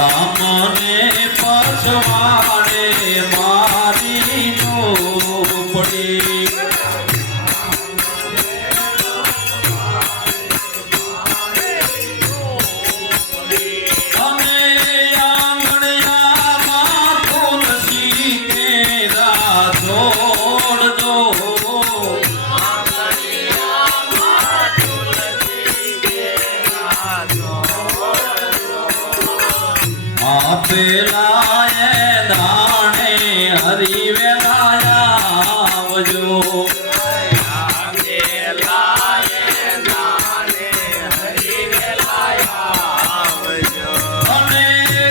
મને પછવાડે મારી ઝૂંપડી અને આંગણિયામાં તુલસી કેરા છોડ દો પેલાએ દાણે હરી વેલાયા આવજો અને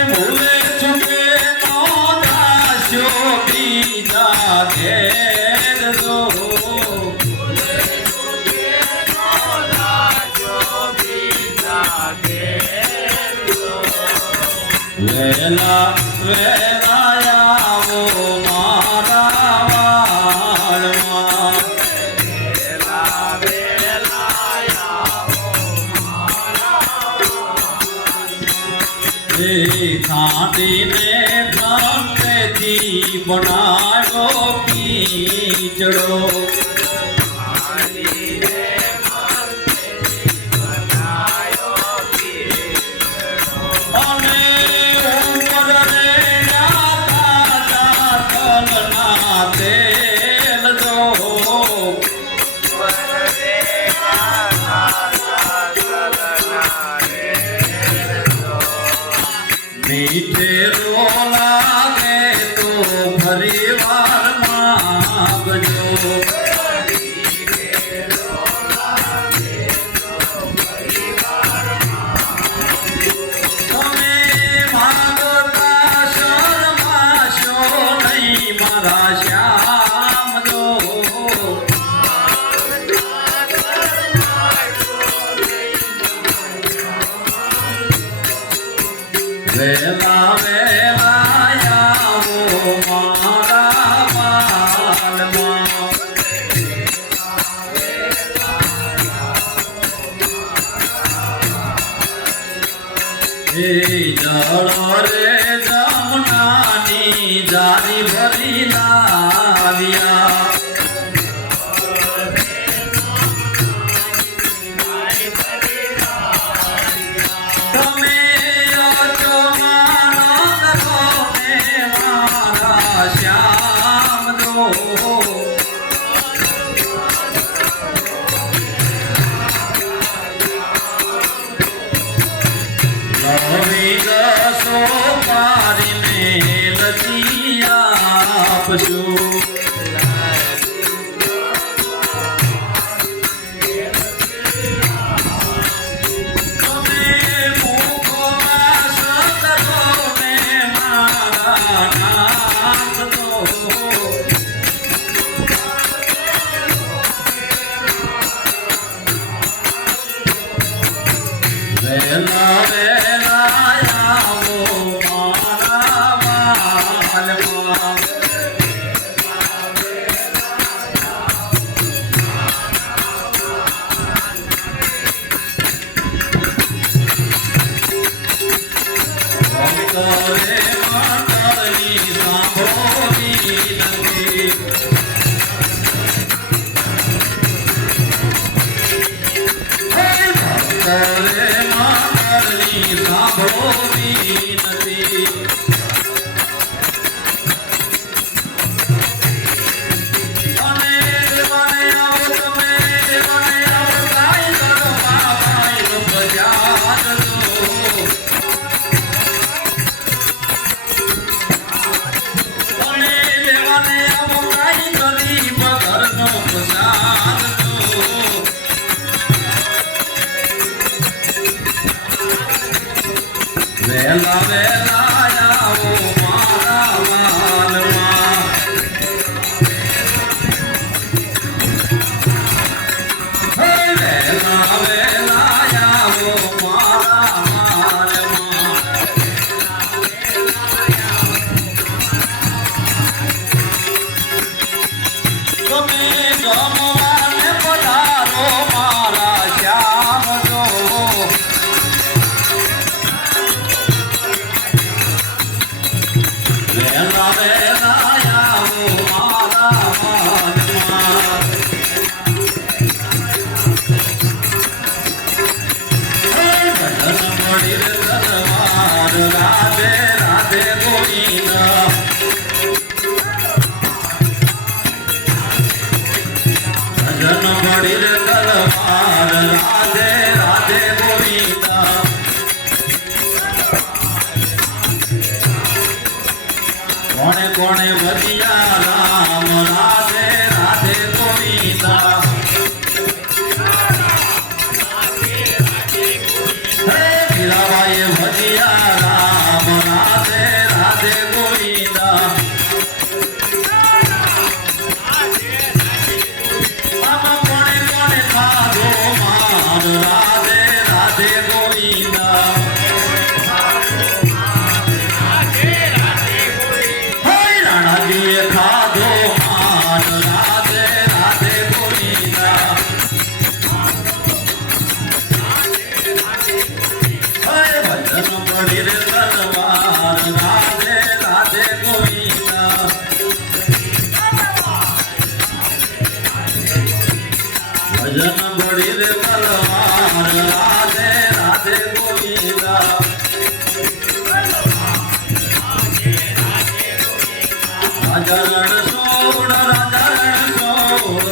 ભૂલે ચૂકે નો દાસ્યો બીજા ઘેર જો વેલા વેલા આવો મારા વાળમાં વેલા વેલા આવો મારા ખાંડીને ખંડેથી બનાવ્યો કીચડો મીઠે લાગે તો ફરી વાર માંગજો તમે માંગતા શરમાશો નહીં મારા શ્યામ જો વેલા વેલા આવો મારા વાલમાં હે જળ રે જમનાની જારી ભરી લાવ્યા શ્યામ દો લવી દસો પારીને લજી આપશું વેલા વેલા આવો મારા વાલમાં ભક્તરે મંડળની સાંભળવી નથી ભક્તરે સાંભળવી નથી અને દેવાને આવો તમે દેવાને આવો કાઈ કરો બાપાઈ નો પ્રજાત અને દેવાને આવો કાઈ ગરીબ ઘરનો પ્રસાદ વેલા વેલા આવો મારા વાલમાં વેલા વેલા આવો મારા વાલમાં તમે જમવાને પધારો મારા શ્યામ જો પડી રે તલવાર રાધે રાધે ગોવિંદા કોણે કોણે ભજિયા રામ રાધે રાધે ગોવિંદા હે મીરાબાઈએ ભજિયા રામ રાધે રાધે ગોવિંદા આમાં કોણે કોણે ખાધો માન રાધે રાધે ગોવિંદા રાણાજીએ ખાધો માન રાધે રાધે ગોવિંદા હરે ભજન પડી રે તલવાર રાધે રાધે ગોવિંદા ભજન પડી રે તલવાર રાધે રાધે ગોવિંદા રાજા રણ છોડ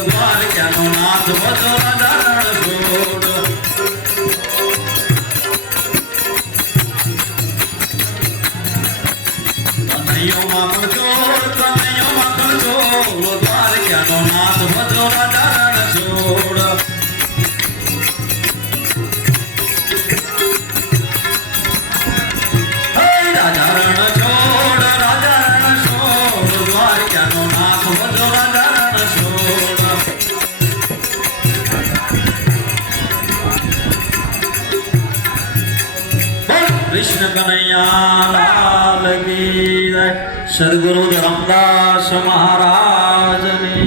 દ્વારકાનો નાથ બધો રાજા રણ છોડ કનૈયોમાં પણ છોડ દ્વારકાનો નાથ બધો રાજા રણ છોડ રાજા રણ છોડ રાજા રણ છોડ દ્વારકાનો નાથ બધો રાજા રણ છોડ કૃષ્ણ કનૈયા લાલ કી જય સદગુરુ ધરમદાસ મહારાજની